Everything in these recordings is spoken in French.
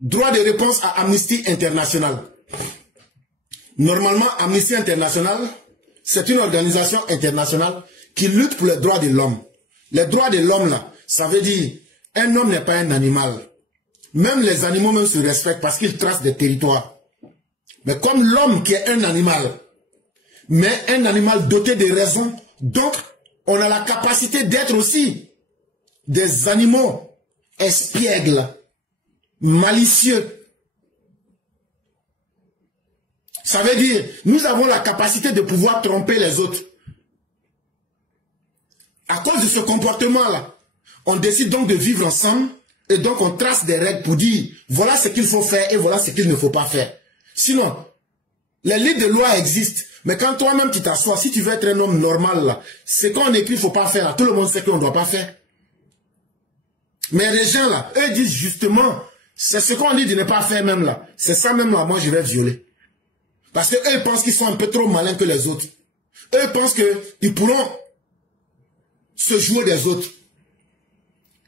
droit de réponse à Amnesty International. Normalement, Amnesty International, c'est une organisation internationale qui lutte pour les droits de l'homme. Les droits de l'homme, là, ça veut dire, un homme n'est pas un animal. Même les animaux même se respectent parce qu'ils tracent des territoires. Mais comme l'homme qui est un animal, mais un animal doté de raison, donc on a la capacité d'être aussi des animaux espiègles, malicieux. Ça veut dire, nous avons la capacité de pouvoir tromper les autres. À cause de ce comportement-là, on décide donc de vivre ensemble et donc on trace des règles pour dire, voilà ce qu'il faut faire et voilà ce qu'il ne faut pas faire. Sinon, les livres de loi existent, mais quand toi-même tu t'assois, si tu veux être un homme normal, là, ce qu'on écrit, il ne faut pas faire. Tout le monde sait qu'on ne doit pas faire. Mais les gens là, eux disent justement, c'est ce qu'on dit de ne pas faire même là. C'est ça même là, moi je vais violer. Parce qu'eux ils pensent qu'ils sont un peu trop malins que les autres. Eux pensent qu'ils pourront se jouer des autres.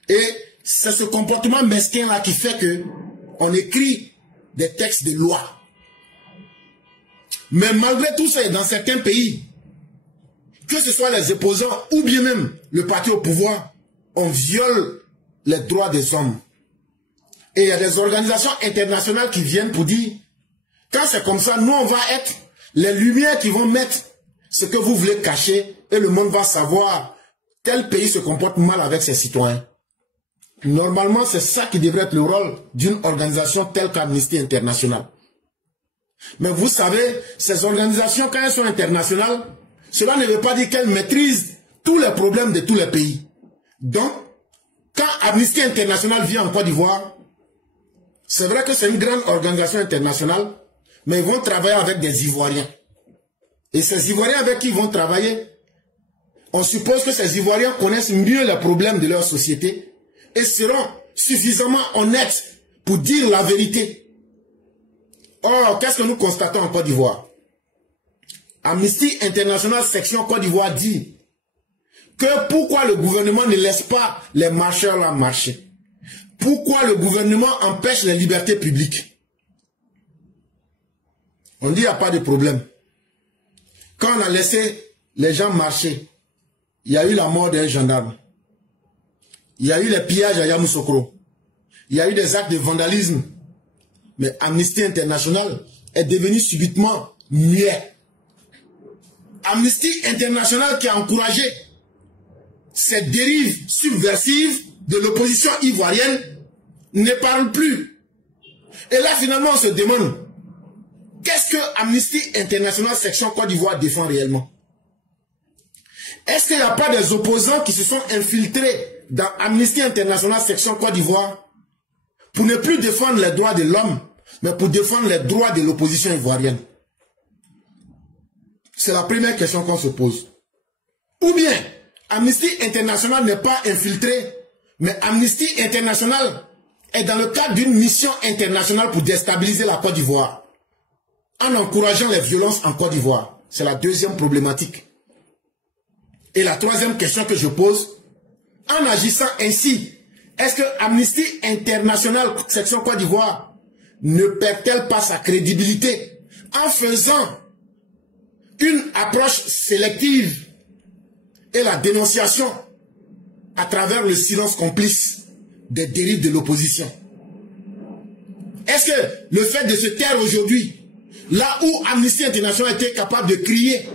Et c'est ce comportement mesquin là qui fait que on écrit des textes de loi. Mais malgré tout ça, dans certains pays, que ce soit les opposants ou bien même le parti au pouvoir, on viole les droits des hommes. Et il y a des organisations internationales qui viennent pour dire, quand c'est comme ça, nous on va être les lumières qui vont mettre ce que vous voulez cacher et le monde va savoir tel pays se comporte mal avec ses citoyens. Normalement, c'est ça qui devrait être le rôle d'une organisation telle qu'Amnesty International. Mais vous savez, ces organisations, quand elles sont internationales, cela ne veut pas dire qu'elles maîtrisent tous les problèmes de tous les pays. Donc, quand Amnesty International vient en Côte d'Ivoire, c'est vrai que c'est une grande organisation internationale, mais ils vont travailler avec des Ivoiriens. Et ces Ivoiriens avec qui ils vont travailler, on suppose que ces Ivoiriens connaissent mieux les problèmes de leur société et seront suffisamment honnêtes pour dire la vérité. Or, qu'est-ce que nous constatons en Côte d'Ivoire? Amnesty International section Côte d'Ivoire dit que pourquoi le gouvernement ne laisse pas les marcheurs là marcher? Pourquoi le gouvernement empêche les libertés publiques? On dit qu'il n'y a pas de problème. Quand on a laissé les gens marcher, il y a eu la mort d'un gendarme. Il y a eu les pillages à Yamoussoukro. Il y a eu des actes de vandalisme. Mais Amnesty International est devenu subitement muet. Amnesty International qui a encouragé cette dérive subversive de l'opposition ivoirienne ne parle plus. Et là, finalement, on se demande, qu'est-ce que Amnesty International section Côte d'Ivoire défend réellement? Est-ce qu'il n'y a pas des opposants qui se sont infiltrés dans Amnesty International section Côte d'Ivoire pour ne plus défendre les droits de l'homme, mais pour défendre les droits de l'opposition ivoirienne? C'est la première question qu'on se pose. Ou bien, Amnesty International n'est pas infiltré, mais Amnesty International est dans le cadre d'une mission internationale pour déstabiliser la Côte d'Ivoire, en encourageant les violences en Côte d'Ivoire. C'est la deuxième problématique. Et la troisième question que je pose, en agissant ainsi, est-ce que Amnesty International section Côte d'Ivoire ne perd-elle pas sa crédibilité en faisant une approche sélective et la dénonciation à travers le silence complice des dérives de l'opposition? Est-ce que le fait de se taire aujourd'hui, là où Amnesty International était capable de crier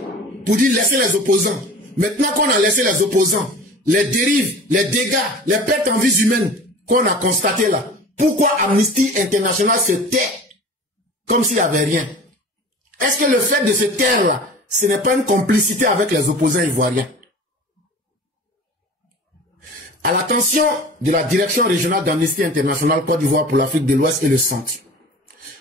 pour dire laissez les opposants, maintenant qu'on a laissé les opposants, les dérives, les dégâts, les pertes en vies humaines qu'on a constatées là, pourquoi Amnesty International se tait comme s'il n'y avait rien? Est-ce que le fait de se taire là, ce n'est pas une complicité avec les opposants ivoiriens? À l'attention de la direction régionale d'Amnesty International Côte d'Ivoire pour l'Afrique de l'Ouest et le Centre,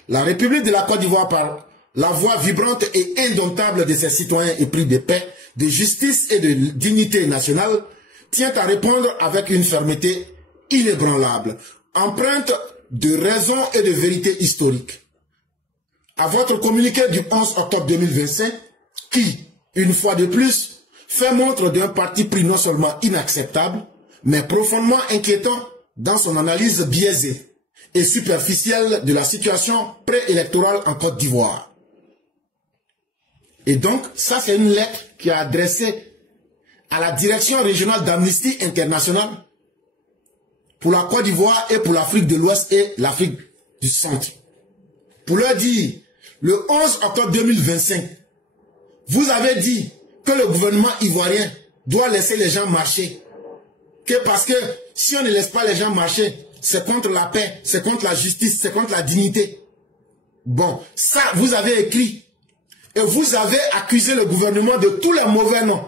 la République de la Côte d'Ivoire, par la voix vibrante et indomptable de ses citoyens épris de paix, de justice et de dignité nationale, tient à répondre avec une fermeté inébranlable, empreinte de raison et de vérité historique. À votre communiqué du 11 octobre 2025, qui, une fois de plus, fait montre d'un parti pris non seulement inacceptable, mais profondément inquiétant dans son analyse biaisée et superficielle de la situation préélectorale en Côte d'Ivoire. Et donc, ça c'est une lettre qui est adressée à la direction régionale d'Amnesty International pour la Côte d'Ivoire et pour l'Afrique de l'Ouest et l'Afrique du Centre. Pour leur dire, le 11 octobre 2025, vous avez dit que le gouvernement ivoirien doit laisser les gens marcher. Que parce que si on ne laisse pas les gens marcher, c'est contre la paix, c'est contre la justice, c'est contre la dignité. Bon, ça vous avez écrit. Et vous avez accusé le gouvernement de tous les mauvais noms.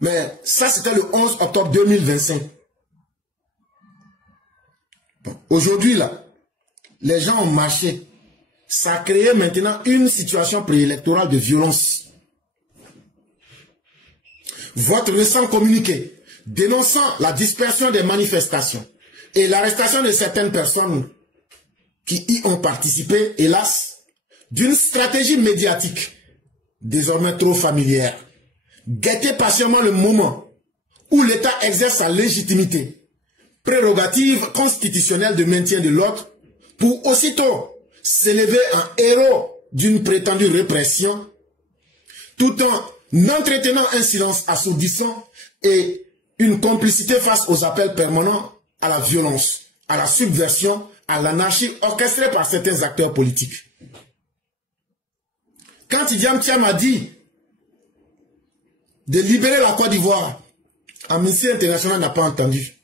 Mais ça, c'était le 11 octobre 2025. Bon, aujourd'hui, là, les gens ont marché. Ça a créé maintenant une situation préélectorale de violence. Votre récent communiqué dénonçant la dispersion des manifestations et l'arrestation de certaines personnes qui y ont participé, hélas, d'une stratégie médiatique désormais trop familière. Guettez patiemment le moment où l'État exerce sa légitimité, prérogative constitutionnelle de maintien de l'ordre, pour aussitôt s'élever en héros d'une prétendue répression, tout en entretenant un silence assourdissant et une complicité face aux appels permanents à la violence, à la subversion, à l'anarchie orchestrée par certains acteurs politiques. Quand Tidjam Thiam a dit de libérer la Côte d'Ivoire, Amnesty International n'a pas entendu.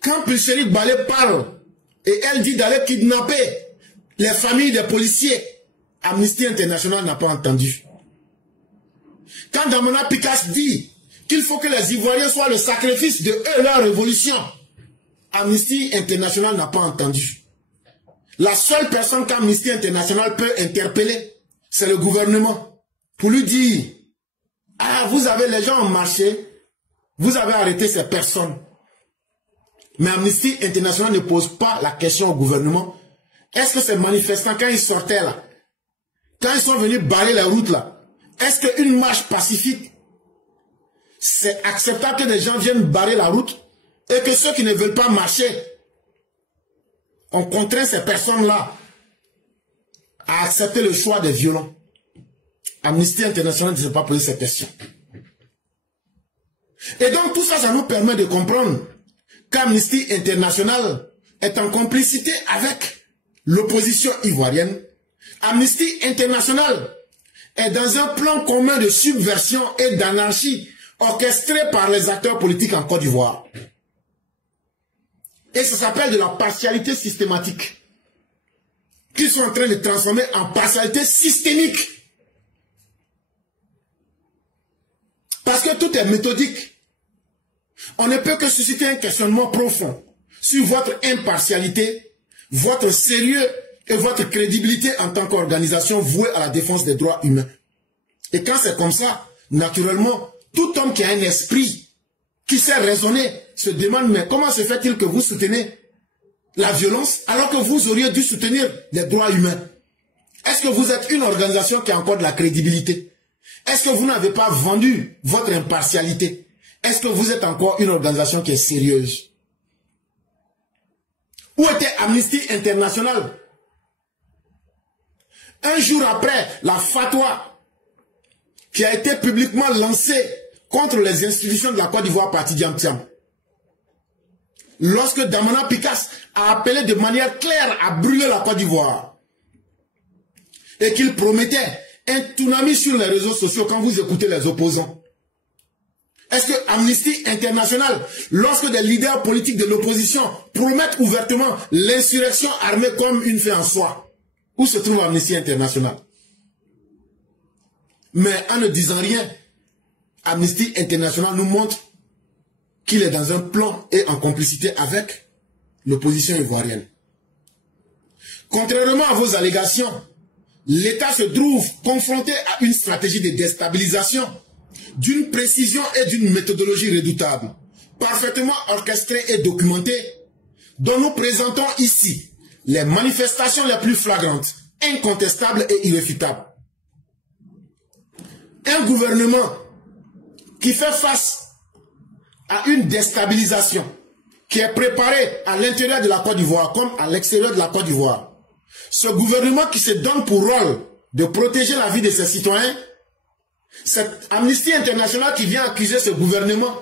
Quand Pulcherie Balé parle et elle dit d'aller kidnapper les familles des policiers, Amnesty International n'a pas entendu. Quand Damona Picasse dit qu'il faut que les Ivoiriens soient le sacrifice de eux, leur révolution, Amnesty International n'a pas entendu. La seule personne qu'Amnesty International peut interpeller, c'est le gouvernement. Pour lui dire, ah, vous avez, les gens ont marché, vous avez arrêté ces personnes. Mais Amnesty International ne pose pas la question au gouvernement. Est-ce que ces manifestants, quand ils sortaient là, quand ils sont venus barrer la route là, est-ce qu'une marche pacifique, c'est acceptable que des gens viennent barrer la route et que ceux qui ne veulent pas marcher, on contraint ces personnes-là à accepter le choix des violents? Amnesty International ne s'est pas posé cette question. Et donc tout ça, ça nous permet de comprendre qu'Amnesty International est en complicité avec l'opposition ivoirienne. Amnesty International est dans un plan commun de subversion et d'anarchie orchestré par les acteurs politiques en Côte d'Ivoire. Et ça s'appelle de la partialité systématique, qu'ils sont en train de transformer en partialité systémique. Parce que tout est méthodique. On ne peut que susciter un questionnement profond sur votre impartialité, votre sérieux et votre crédibilité en tant qu'organisation vouée à la défense des droits humains. Et quand c'est comme ça, naturellement, tout homme qui a un esprit, qui sait raisonner, se demande, mais comment se fait-il que vous soutenez la violence alors que vous auriez dû soutenir les droits humains? Est-ce que vous êtes une organisation qui a encore de la crédibilité? Est-ce que vous n'avez pas vendu votre impartialité? Est-ce que vous êtes encore une organisation qui est sérieuse? Où était Amnesty International? Un jour après la fatwa qui a été publiquement lancée contre les institutions de la Côte d'Ivoire par Tidjam Thiam. Lorsque Damona Picasse a appelé de manière claire à brûler la Côte d'Ivoire et qu'il promettait un tsunami sur les réseaux sociaux quand vous écoutez les opposants. Est-ce que Amnesty International, lorsque des leaders politiques de l'opposition promettent ouvertement l'insurrection armée comme une fin en soi, où se trouve Amnesty International? Mais en ne disant rien, Amnesty International nous montre qu'il est dans un plan et en complicité avec l'opposition ivoirienne. Contrairement à vos allégations, l'État se trouve confronté à une stratégie de déstabilisation d'une précision et d'une méthodologie redoutable, parfaitement orchestrée et documentée, dont nous présentons ici les manifestations les plus flagrantes, incontestables et irréfutables. Un gouvernement qui fait face à une déstabilisation qui est préparé à l'intérieur de la Côte d'Ivoire comme à l'extérieur de la Côte d'Ivoire. Ce gouvernement qui se donne pour rôle de protéger la vie de ses citoyens, cette Amnesty International qui vient accuser ce gouvernement,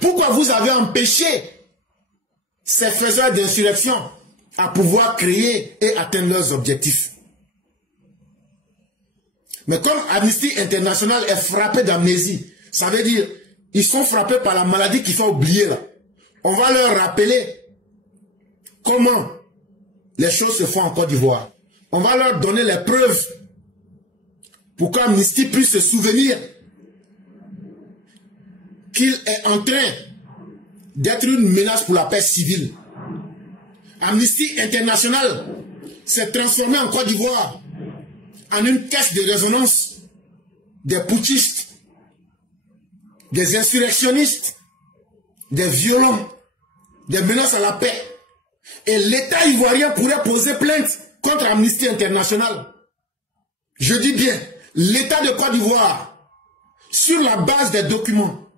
pourquoi vous avez empêché ces faiseurs d'insurrection à pouvoir créer et atteindre leurs objectifs? Mais comme Amnesty International est frappé d'amnésie, ça veut dire ils sont frappés par la maladie qui fait oublier là. On va leur rappeler comment les choses se font en Côte d'Ivoire. On va leur donner les preuves pour qu'Amnesty puisse se souvenir qu'il est en train d'être une menace pour la paix civile. Amnesty International s'est transformé en Côte d'Ivoire en une caisse de résonance des putschistes, des insurrectionnistes, des violents, des menaces à la paix. Et l'État ivoirien pourrait poser plainte contre Amnesty International. Je dis bien, l'État de Côte d'Ivoire, sur la base des documents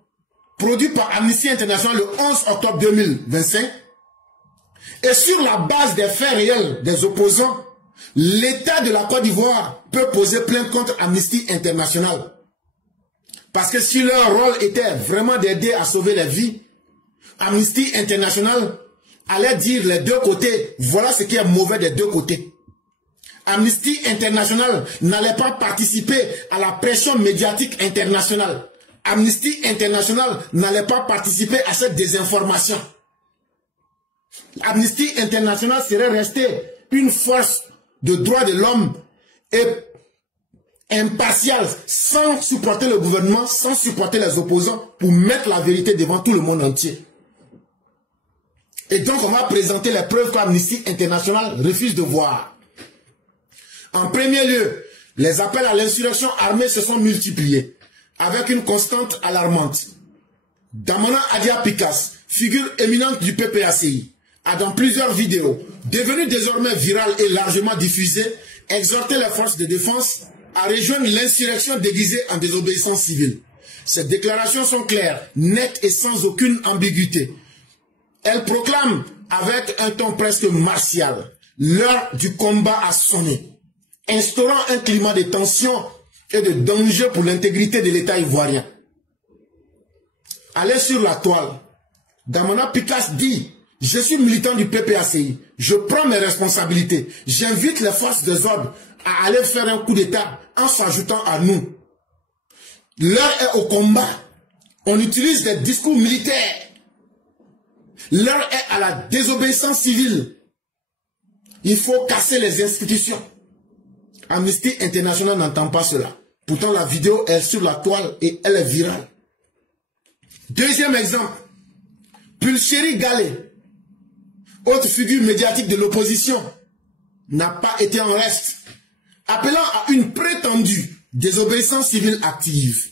produits par Amnesty International le 11 octobre 2025, et sur la base des faits réels des opposants, l'État de la Côte d'Ivoire peut poser plainte contre Amnesty International. Parce que si leur rôle était vraiment d'aider à sauver les vies, Amnesty International allait dire les deux côtés, voilà ce qui est mauvais des deux côtés. Amnesty International n'allait pas participer à la pression médiatique internationale. Amnesty International n'allait pas participer à cette désinformation. Amnesty International serait resté une force de droits de l'homme et impartiale, sans supporter le gouvernement, sans supporter les opposants, pour mettre la vérité devant tout le monde entier. Et donc on va présenter les preuves qu'Amnesty International refuse de voir. En premier lieu, les appels à l'insurrection armée se sont multipliés, avec une constante alarmante. Damana Adia Picas, figure éminente du PPACI, a dans plusieurs vidéos, devenues désormais virales et largement diffusées, exhorté les forces de défense à rejoindre l'insurrection déguisée en désobéissance civile. Ces déclarations sont claires, nettes et sans aucune ambiguïté. Elles proclament avec un ton presque martial, l'heure du combat a sonné, instaurant un climat de tension et de danger pour l'intégrité de l'État ivoirien. Allez sur la toile. Damana Picas dit: je suis militant du PPACI, je prends mes responsabilités, j'invite les forces des ordres à aller faire un coup d'État en s'ajoutant à nous. L'heure est au combat. On utilise des discours militaires. L'heure est à la désobéissance civile. Il faut casser les institutions. Amnesty International n'entend pas cela. Pourtant, la vidéo est sur la toile et elle est virale. Deuxième exemple. Pulchéri Galé, autre figure médiatique de l'opposition, n'a pas été en reste, appelant à une prétendue désobéissance civile active,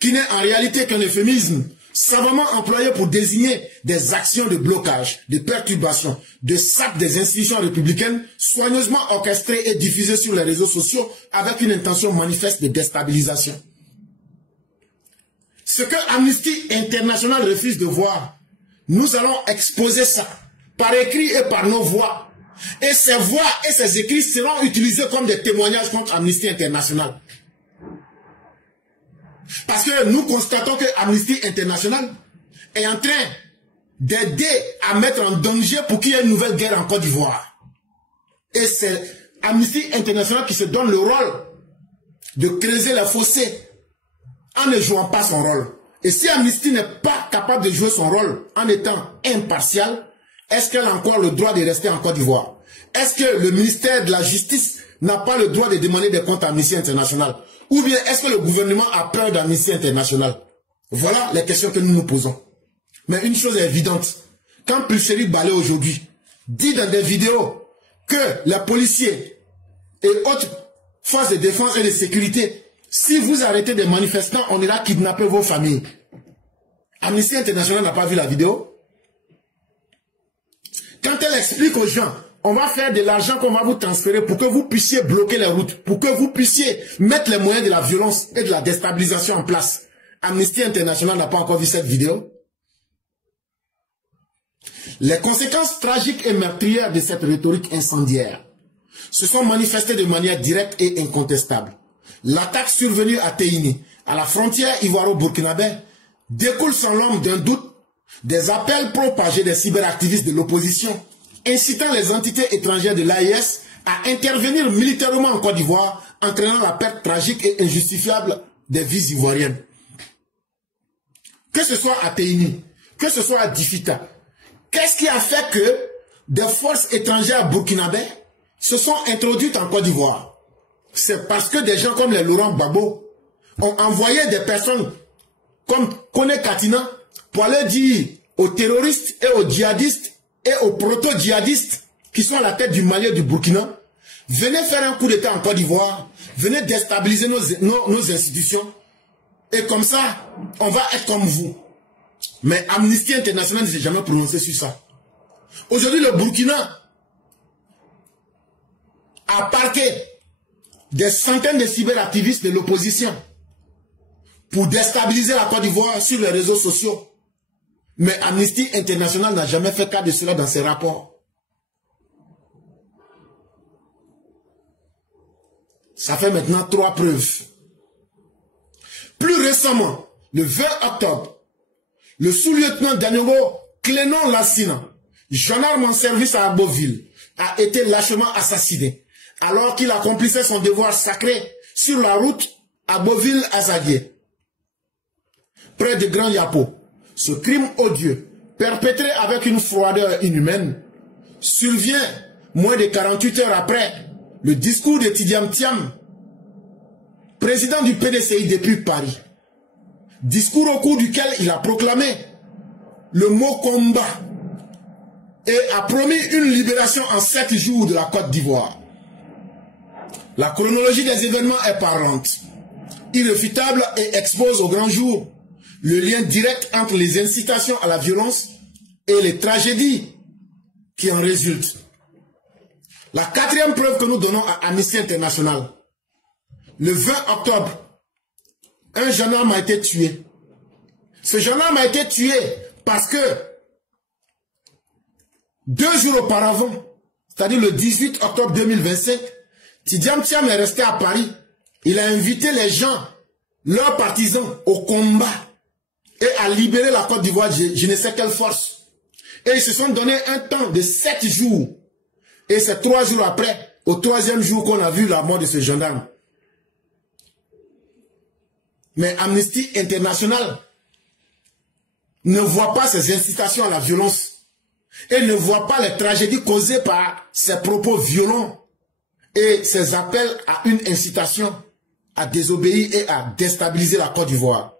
qui n'est en réalité qu'un euphémisme savamment employé pour désigner des actions de blocage, de perturbation, de sac des institutions républicaines, soigneusement orchestrées et diffusées sur les réseaux sociaux avec une intention manifeste de déstabilisation. Ce que Amnesty International refuse de voir, nous allons exposer ça par écrit et par nos voix. Et ces voix et ces écrits seront utilisés comme des témoignages contre Amnesty International. Parce que nous constatons que Amnesty International est en train d'aider à mettre en danger pour qu'il y ait une nouvelle guerre en Côte d'Ivoire. Et c'est Amnesty International qui se donne le rôle de creuser la fossé en ne jouant pas son rôle. Et si Amnesty n'est pas capable de jouer son rôle en étant impartial, est-ce qu'elle a encore le droit de rester en Côte d'Ivoire? Est-ce que le ministère de la Justice n'a pas le droit de demander des comptes à Amnesty International? Ou bien est-ce que le gouvernement a peur d'Amnesty International? Voilà les questions que nous nous posons. Mais une chose est évidente. Quand Pulchéri Galé aujourd'hui dit dans des vidéos que les policiers et autres forces de défense et de sécurité, si vous arrêtez des manifestants, on ira kidnapper vos familles. Amnesty International n'a pas vu la vidéo. Quand elle explique aux gens, on va faire de l'argent qu'on va vous transférer pour que vous puissiez bloquer les routes, pour que vous puissiez mettre les moyens de la violence et de la déstabilisation en place. Amnesty International n'a pas encore vu cette vidéo. Les conséquences tragiques et meurtrières de cette rhétorique incendiaire se sont manifestées de manière directe et incontestable. L'attaque survenue à Téhini, à la frontière ivoiro-burkinabé, découle sans l'ombre d'un doute des appels propagés des cyberactivistes de l'opposition, incitant les entités étrangères de l'AES à intervenir militairement en Côte d'Ivoire, entraînant la perte tragique et injustifiable des vies ivoiriennes. Que ce soit à Téhini, que ce soit à Difita, qu'est-ce qui a fait que des forces étrangères burkinabées se sont introduites en Côte d'Ivoire? C'est parce que des gens comme les Laurent Gbagbo ont envoyé des personnes comme Kone Katina pour aller dire aux terroristes et aux djihadistes et aux proto-djihadistes qui sont à la tête du Mali et du Burkina, venez faire un coup d'État en Côte d'Ivoire, venez déstabiliser nos institutions, et comme ça, on va être comme vous. Mais Amnesty International ne s'est jamais prononcé sur ça. Aujourd'hui, le Burkina a parqué des centaines de cyberactivistes de l'opposition pour déstabiliser la Côte d'Ivoire sur les réseaux sociaux. Mais Amnesty International n'a jamais fait cas de cela dans ses rapports. Ça fait maintenant 3 preuves. Plus récemment, le 20 octobre, le sous-lieutenant Danilo Clénon Lassina, gendarme en service à Agboville, a été lâchement assassiné alors qu'il accomplissait son devoir sacré sur la route Agboville-Azaguier, près de Grand Yapo. Ce crime odieux, perpétré avec une froideur inhumaine, survient moins de 48 heures après le discours de Tidiane Thiam, président du PDCI depuis Paris. Discours au cours duquel il a proclamé le mot combat et a promis une libération en 7 jours de la Côte d'Ivoire. La chronologie des événements est parlante, irréfutable et expose au grand jour le lien direct entre les incitations à la violence et les tragédies qui en résultent. La 4e preuve que nous donnons à Amnesty International: le 20 octobre, un gendarme a été tué. Ce gendarme a été tué parce que 2 jours auparavant, c'est-à-dire le 18 octobre 2025, Tidiane Thiam est resté à Paris. Il a invité les gens, leurs partisans, au combat et à libérer la Côte d'Ivoire, je ne sais quelle force. Et ils se sont donné un temps de 7 jours. Et c'est 3 jours après, au 3e jour, qu'on a vu la mort de ce gendarme. Mais Amnesty International ne voit pas ces incitations à la violence et ne voit pas les tragédies causées par ces propos violents et ces appels à une incitation à désobéir et à déstabiliser la Côte d'Ivoire.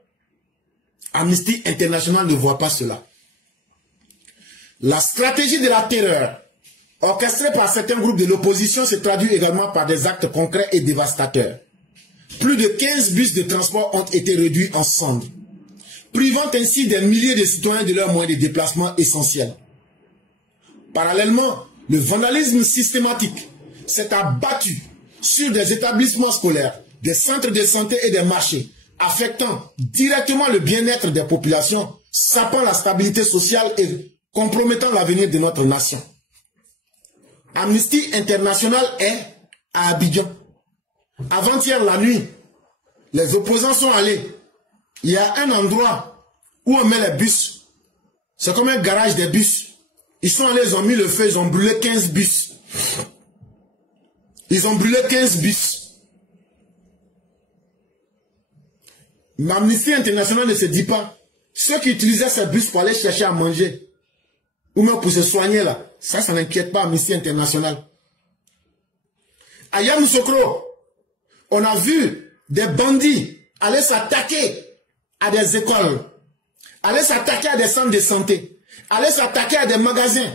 Amnesty International ne voit pas cela. La stratégie de la terreur orchestrée par certains groupes de l'opposition se traduit également par des actes concrets et dévastateurs. Plus de 15 bus de transport ont été réduits en cendres, privant ainsi des milliers de citoyens de leurs moyens de déplacement essentiels. Parallèlement, le vandalisme systématique s'est abattu sur des établissements scolaires, des centres de santé et des marchés, affectant directement le bien-être des populations, sapant la stabilité sociale et compromettant l'avenir de notre nation. Amnesty International est à Abidjan. Avant-hier la nuit, les opposants sont allés. Il y a un endroit où on met les bus. C'est comme un garage des bus. Ils sont allés, ils ont mis le feu, ils ont brûlé 15 bus. Ils ont brûlé 15 bus. Mais Amnesty International ne se dit pas. Ceux qui utilisaient ces bus pour aller chercher à manger, ou même pour se soigner là, ça n'inquiète pas Amnesty International. À Yamoussoukro, on a vu des bandits aller s'attaquer à des écoles, aller s'attaquer à des centres de santé, aller s'attaquer à des magasins.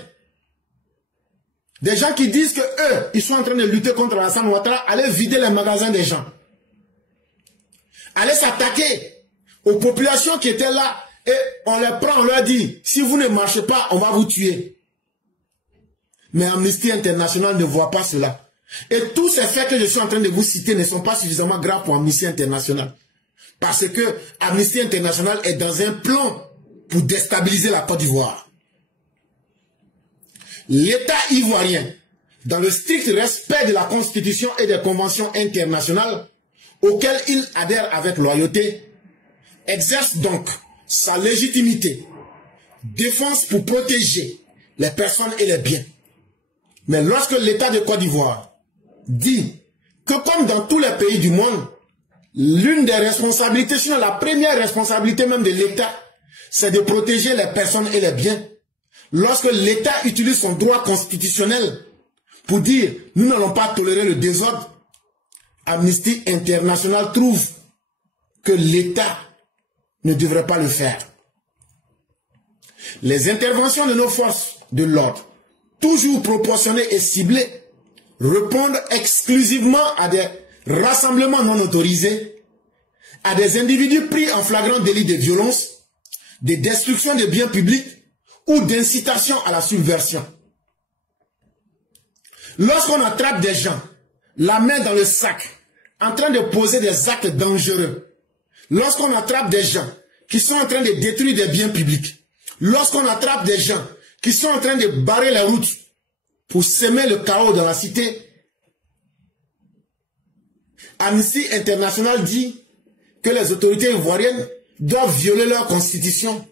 Des gens qui disent que eux, ils sont en train de lutter contre Alassane Ouattara, aller vider les magasins des gens. Aller s'attaquer aux populations qui étaient là et on les prend, on leur dit, si vous ne marchez pas, on va vous tuer. Mais Amnesty International ne voit pas cela. Et tous ces faits que je suis en train de vous citer ne sont pas suffisamment graves pour Amnesty International. Parce que Amnesty International est dans un plan pour déstabiliser la Côte d'Ivoire. l'État ivoirien, dans le strict respect de la Constitution et des conventions internationales auxquelles il adhère avec loyauté, exerce donc sa légitimité, défense pour protéger les personnes et les biens. Mais lorsque l'État de Côte d'Ivoire dit que comme dans tous les pays du monde, l'une des responsabilités, sinon la première responsabilité même de l'État, c'est de protéger les personnes et les biens. Lorsque l'État utilise son droit constitutionnel pour dire « nous n'allons pas tolérer le désordre », Amnesty International trouve que l'État ne devrait pas le faire. Les interventions de nos forces de l'ordre, toujours proportionnées et ciblées, répondent exclusivement à des rassemblements non autorisés, à des individus pris en flagrant délit de violence, de destruction de biens publics ou d'incitation à la subversion. Lorsqu'on attrape des gens, la main dans le sac, en train de poser des actes dangereux, lorsqu'on attrape des gens qui sont en train de détruire des biens publics, lorsqu'on attrape des gens qui sont en train de barrer la route pour semer le chaos dans la cité, Amnesty International dit que les autorités ivoiriennes doivent violer leur constitution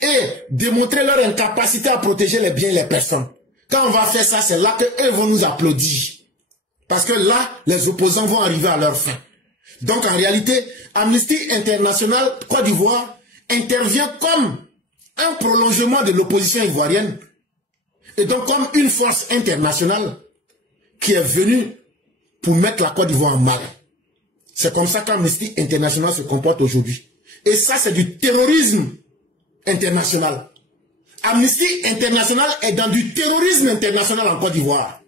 et démontrer leur incapacité à protéger les biens et les personnes. Quand on va faire ça, c'est là qu'eux vont nous applaudir. Parce que là, les opposants vont arriver à leur fin. Donc en réalité, Amnesty International Côte d'Ivoire intervient comme un prolongement de l'opposition ivoirienne et donc comme une force internationale qui est venue pour mettre la Côte d'Ivoire en mal. C'est comme ça qu'Amnesty International se comporte aujourd'hui. Et ça, c'est du terrorisme international. Amnesty International est dans du terrorisme international en Côte d'Ivoire.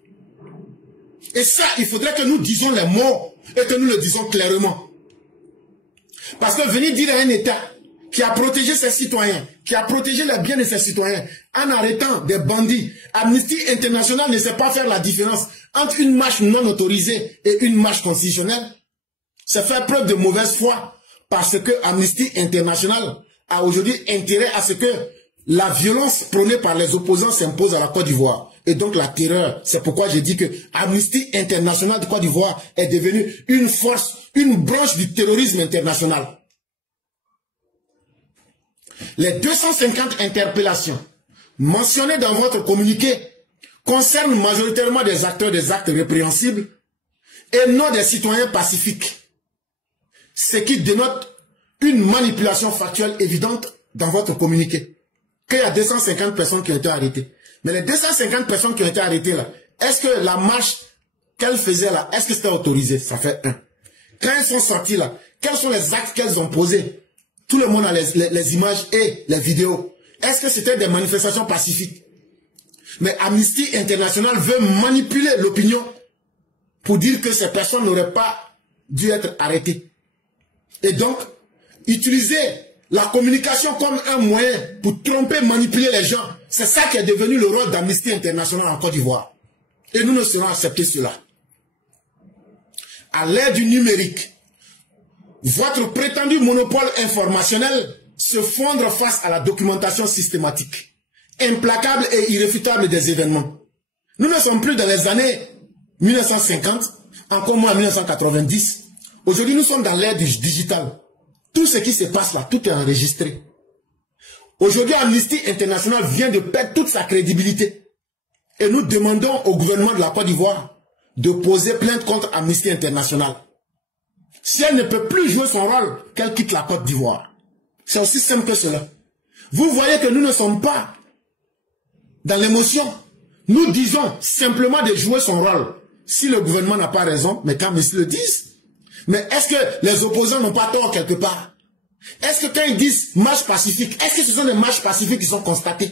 Et ça, il faudrait que nous disions les mots et que nous le disons clairement. Parce que venir dire à un État qui a protégé ses citoyens, qui a protégé les biens de ses citoyens, en arrêtant des bandits, Amnesty International ne sait pas faire la différence entre une marche non autorisée et une marche constitutionnelle. C'est faire preuve de mauvaise foi parce que Amnesty International a aujourd'hui intérêt à ce que la violence prônée par les opposants s'impose à la Côte d'Ivoire. Et donc la terreur, c'est pourquoi j'ai dit que Amnesty International de Côte d'Ivoire est devenue une force, une branche du terrorisme international. Les 250 interpellations mentionnées dans votre communiqué concernent majoritairement des acteurs des actes répréhensibles et non des citoyens pacifiques. Ce qui dénote une manipulation factuelle évidente dans votre communiqué. Qu'il y a 250 personnes qui ont été arrêtées. Mais les 250 personnes qui ont été arrêtées là, est-ce que la marche qu'elles faisaient là, est-ce que c'était autorisé? Ça fait un. Quand elles sont sorties là, quels sont les actes qu'elles ont posés? Tout le monde a les images et les vidéos. Est-ce que c'était des manifestations pacifiques? Mais Amnesty International veut manipuler l'opinion pour dire que ces personnes n'auraient pas dû être arrêtées. Et donc, utiliser la communication comme un moyen pour tromper, manipuler les gens, c'est ça qui est devenu le rôle d'Amnesty International en Côte d'Ivoire. Et nous ne serons acceptés cela. À l'ère du numérique, votre prétendu monopole informationnel se fondre face à la documentation systématique, implacable et irréfutable des événements. Nous ne sommes plus dans les années 1950, encore moins 1990. Aujourd'hui, nous sommes dans l'ère du digital. Tout ce qui se passe là, tout est enregistré. Aujourd'hui, Amnesty International vient de perdre toute sa crédibilité. Et nous demandons au gouvernement de la Côte d'Ivoire de poser plainte contre Amnesty International. Si elle ne peut plus jouer son rôle, qu'elle quitte la Côte d'Ivoire. C'est aussi simple que cela. Vous voyez que nous ne sommes pas dans l'émotion. Nous disons simplement de jouer son rôle. Si le gouvernement n'a pas raison, mais qu'Amnesty le dise. Mais est-ce que les opposants n'ont pas tort quelque part? Est-ce que quand ils disent marche pacifique, est-ce que ce sont des marches pacifiques qui sont constatées?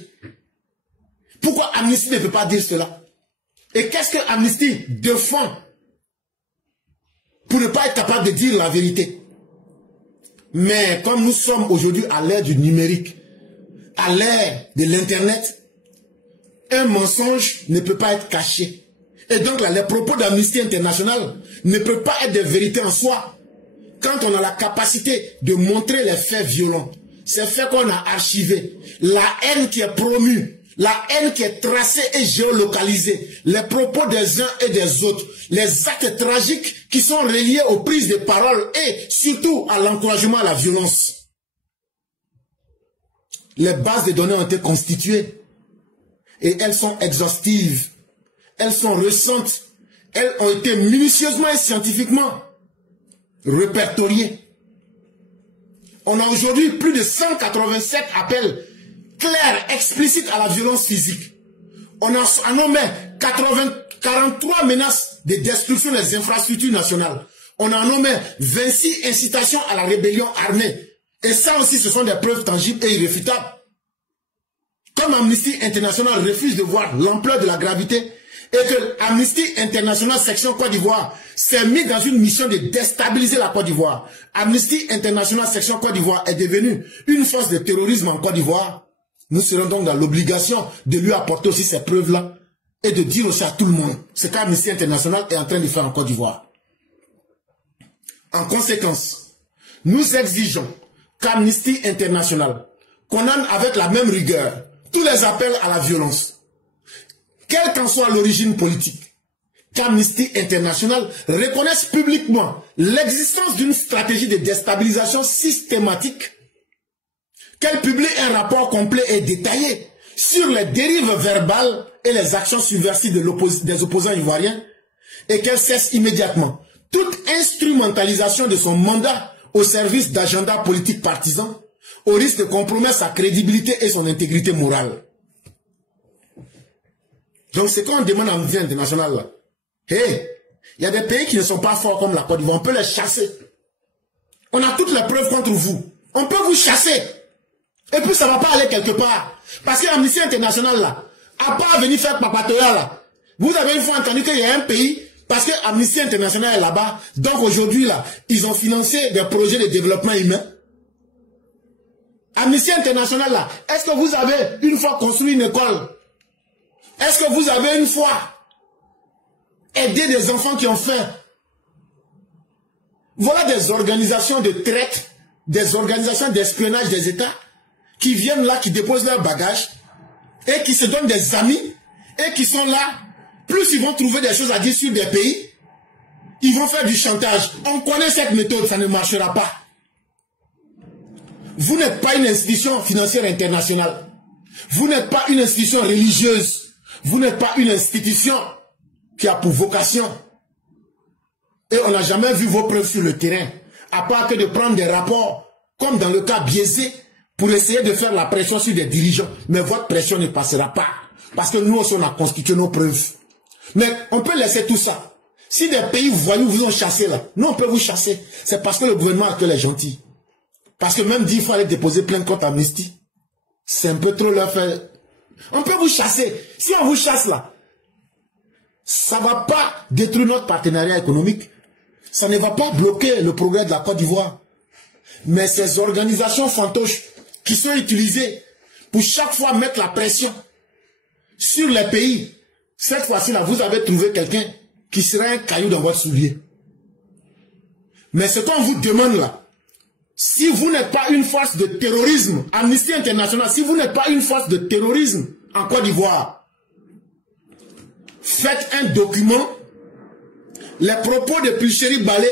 Pourquoi Amnesty ne peut pas dire cela? Et qu'est-ce que Amnesty défend pour ne pas être capable de dire la vérité? Mais comme nous sommes aujourd'hui à l'ère du numérique, à l'ère de l'Internet, un mensonge ne peut pas être caché. Et donc là, les propos d'Amnesty International ne peuvent pas être des vérités en soi. Quand on a la capacité de montrer les faits violents, ces faits qu'on a archivés, la haine qui est promue, La haine qui est tracée et géolocalisée, les propos des uns et des autres, les actes tragiques qui sont reliés aux prises de parole et surtout à l'encouragement à la violence. Les bases de données ont été constituées et elles sont exhaustives, elles sont récentes, elles ont été minutieusement et scientifiquement répertoriées. On a aujourd'hui plus de 187 appels clairs, explicites à la violence physique. On a nommé 43 menaces de destruction des infrastructures nationales. On a nommé 26 incitations à la rébellion armée. Et ça aussi, ce sont des preuves tangibles et irréfutables. Comme Amnesty International refuse de voir l'ampleur de la gravité et que Amnesty International section Côte d'Ivoire s'est mis dans une mission de déstabiliser la Côte d'Ivoire. Amnesty International section Côte d'Ivoire est devenue une force de terrorisme en Côte d'Ivoire. Nous serons donc dans l'obligation de lui apporter aussi ces preuves-là et de dire aussi à tout le monde ce qu'Amnesty International est en train de faire en Côte d'Ivoire. En conséquence, nous exigeons qu'Amnesty International condamne avec la même rigueur tous les appels à la violence, quelle qu'en soit l'origine politique, qu'Amnesty International reconnaisse publiquement l'existence d'une stratégie de déstabilisation systématique, qu'elle publie un rapport complet et détaillé sur les dérives verbales et les actions subversives des opposants ivoiriens et qu'elle cesse immédiatement toute instrumentalisation de son mandat au service d'agendas politiques partisans au risque de compromettre sa crédibilité et son intégrité morale. Donc c'est quand on demande à l'Amnesty International là, hey, il y a des pays qui ne sont pas forts comme la Côte d'Ivoire, on peut les chasser. On a toutes les preuves contre vous. On peut vous chasser. Et puis ça ne va pas aller quelque part. Parce que l'Amnesty International là, à part venir faire papatoya là, vous avez une fois entendu qu'il y a un pays, parce que Amnesty International est là-bas, donc aujourd'hui là, ils ont financé des projets de développement humain. Amnesty International là, est-ce que vous avez une fois construit une école? Est-ce que vous avez une fois aidé des enfants qui ont faim? Voilà des organisations de traite, des organisations d'espionnage des États qui viennent là, qui déposent leurs bagages et qui se donnent des amis et qui sont là. Plus ils vont trouver des choses à dire sur des pays, ils vont faire du chantage. On connaît cette méthode, ça ne marchera pas. Vous n'êtes pas une institution financière internationale. Vous n'êtes pas une institution religieuse. Vous n'êtes pas une institution qui a pour vocation. Et on n'a jamais vu vos preuves sur le terrain. À part que de prendre des rapports, comme dans le cas biaisé, pour essayer de faire la pression sur des dirigeants. Mais votre pression ne passera pas. Parce que nous aussi, on a constitué nos preuves. Mais on peut laisser tout ça. Si des pays voyous vous ont chassé là, nous on peut vous chasser. C'est parce que le gouvernement actuel est gentil. Parce que même dit qu'il fallait déposer plainte contre Amnesty. C'est un peu trop leur faire. On peut vous chasser. Si on vous chasse là, ça ne va pas détruire notre partenariat économique. Ça ne va pas bloquer le progrès de la Côte d'Ivoire. Mais ces organisations fantoches qui sont utilisées pour chaque fois mettre la pression sur les pays, cette fois-ci là, vous avez trouvé quelqu'un qui serait un caillou dans votre soulier. Mais ce qu'on vous demande là, si vous n'êtes pas une force de terrorisme, Amnesty International, si vous n'êtes pas une force de terrorisme en Côte d'Ivoire, faites un document, les propos de Pulchéri Balé,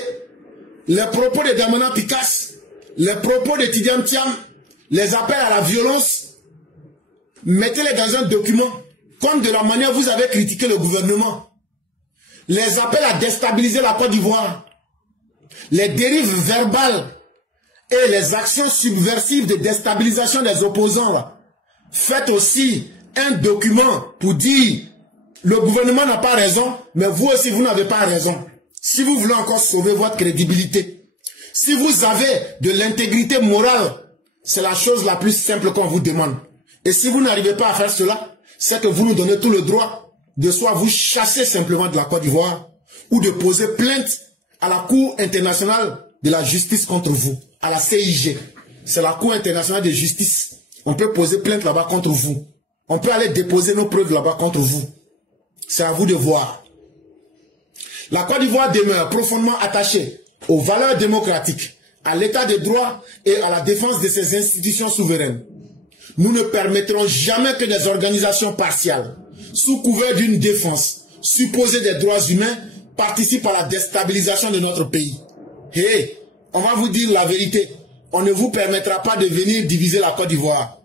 les propos de Damana Picasse, les propos de Tidiane Thiam, les appels à la violence, mettez-les dans un document, comme de la manière vous avez critiqué le gouvernement, les appels à déstabiliser la Côte d'Ivoire, les dérives verbales, et les actions subversives de déstabilisation des opposants, là. Faites aussi un document pour dire le gouvernement n'a pas raison, mais vous aussi vous n'avez pas raison. Si vous voulez encore sauver votre crédibilité, si vous avez de l'intégrité morale, c'est la chose la plus simple qu'on vous demande. Et si vous n'arrivez pas à faire cela, c'est que vous nous donnez tout le droit de soit vous chasser simplement de la Côte d'Ivoire ou de poser plainte à la Cour internationale de la justice contre vous. À la CIG, c'est la Cour internationale de justice. On peut poser plainte là-bas contre vous. On peut aller déposer nos preuves là-bas contre vous. C'est à vous de voir. La Côte d'Ivoire demeure profondément attachée aux valeurs démocratiques, à l'état de droit et à la défense de ses institutions souveraines. Nous ne permettrons jamais que des organisations partiales, sous couvert d'une défense supposée des droits humains, participent à la déstabilisation de notre pays. Hey, on va vous dire la vérité. On ne vous permettra pas de venir diviser la Côte d'Ivoire.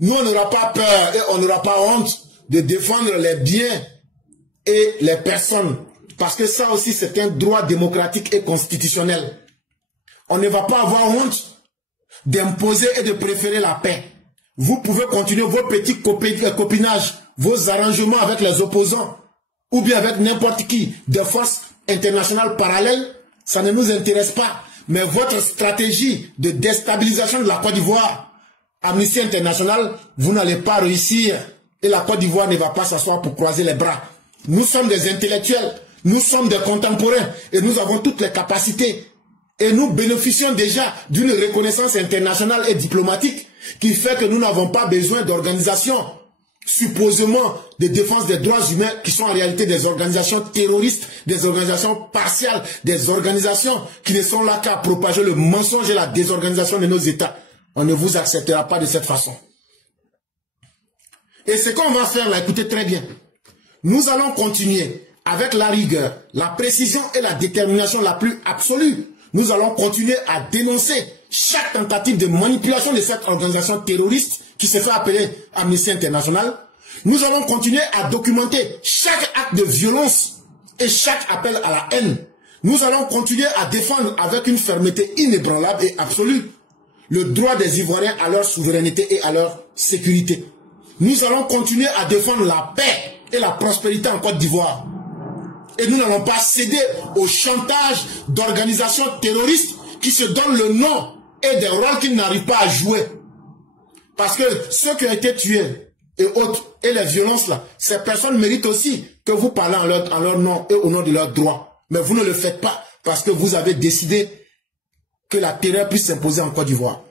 Nous, on n'aura pas peur et on n'aura pas honte de défendre les biens et les personnes. Parce que ça aussi, c'est un droit démocratique et constitutionnel. On ne va pas avoir honte d'imposer et de préférer la paix. Vous pouvez continuer vos petits copinages, vos arrangements avec les opposants, ou bien avec n'importe qui, de forces internationales parallèles, ça ne nous intéresse pas. Mais votre stratégie de déstabilisation de la Côte d'Ivoire, Amnesty International, vous n'allez pas réussir. Et la Côte d'Ivoire ne va pas s'asseoir pour croiser les bras. Nous sommes des intellectuels, nous sommes des contemporains, et nous avons toutes les capacités. Et nous bénéficions déjà d'une reconnaissance internationale et diplomatique qui fait que nous n'avons pas besoin d'organisations supposément de défense des droits humains qui sont en réalité des organisations terroristes, des organisations partiales, des organisations qui ne sont là qu'à propager le mensonge et la désorganisation de nos États. On ne vous acceptera pas de cette façon. Et ce qu'on va faire là, écoutez très bien. Nous allons continuer avec la rigueur, la précision et la détermination la plus absolue. Nous allons continuer à dénoncer chaque tentative de manipulation de cette organisation terroriste qui se fait appeler Amnesty International. Nous allons continuer à documenter chaque acte de violence et chaque appel à la haine. Nous allons continuer à défendre avec une fermeté inébranlable et absolue le droit des Ivoiriens à leur souveraineté et à leur sécurité. Nous allons continuer à défendre la paix et la prospérité en Côte d'Ivoire. Et nous n'allons pas céder au chantage d'organisations terroristes qui se donnent le nom et des rôles qu'ils n'arrivent pas à jouer. Parce que ceux qui ont été tués et autres, et les violences là, ces personnes méritent aussi que vous parlez en leur nom et au nom de leurs droits. Mais vous ne le faites pas parce que vous avez décidé que la terreur puisse s'imposer en Côte d'Ivoire.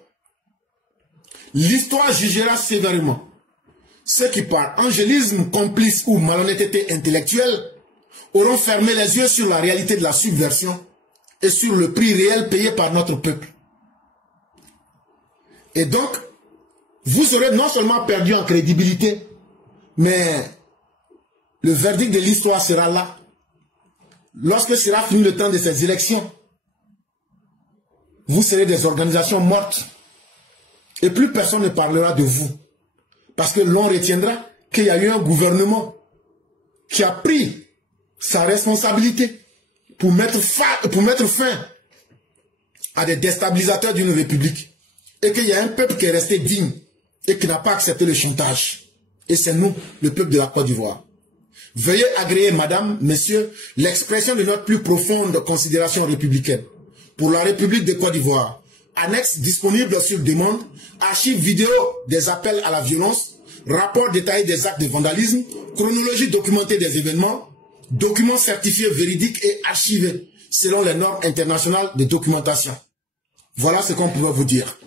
L'histoire jugera sévèrement ceux qui par angélisme complice ou malhonnêteté intellectuelle auront fermé les yeux sur la réalité de la subversion et sur le prix réel payé par notre peuple. Et donc, vous aurez non seulement perdu en crédibilité, mais le verdict de l'histoire sera là. Lorsque sera fini le temps de ces élections, vous serez des organisations mortes et plus personne ne parlera de vous. Parce que l'on retiendra qu'il y a eu un gouvernement qui a pris sa responsabilité pour mettre fin à des déstabilisateurs d'une république. Et qu'il y a un peuple qui est resté digne et qui n'a pas accepté le chantage. Et c'est nous, le peuple de la Côte d'Ivoire. Veuillez agréer, madame, messieurs, l'expression de notre plus profonde considération républicaine pour la République de Côte d'Ivoire. Annexe disponible sur demande, archives vidéo des appels à la violence, rapport détaillé des actes de vandalisme, chronologie documentée des événements, documents certifiés véridiques et archivés selon les normes internationales de documentation. Voilà ce qu'on pouvait vous dire.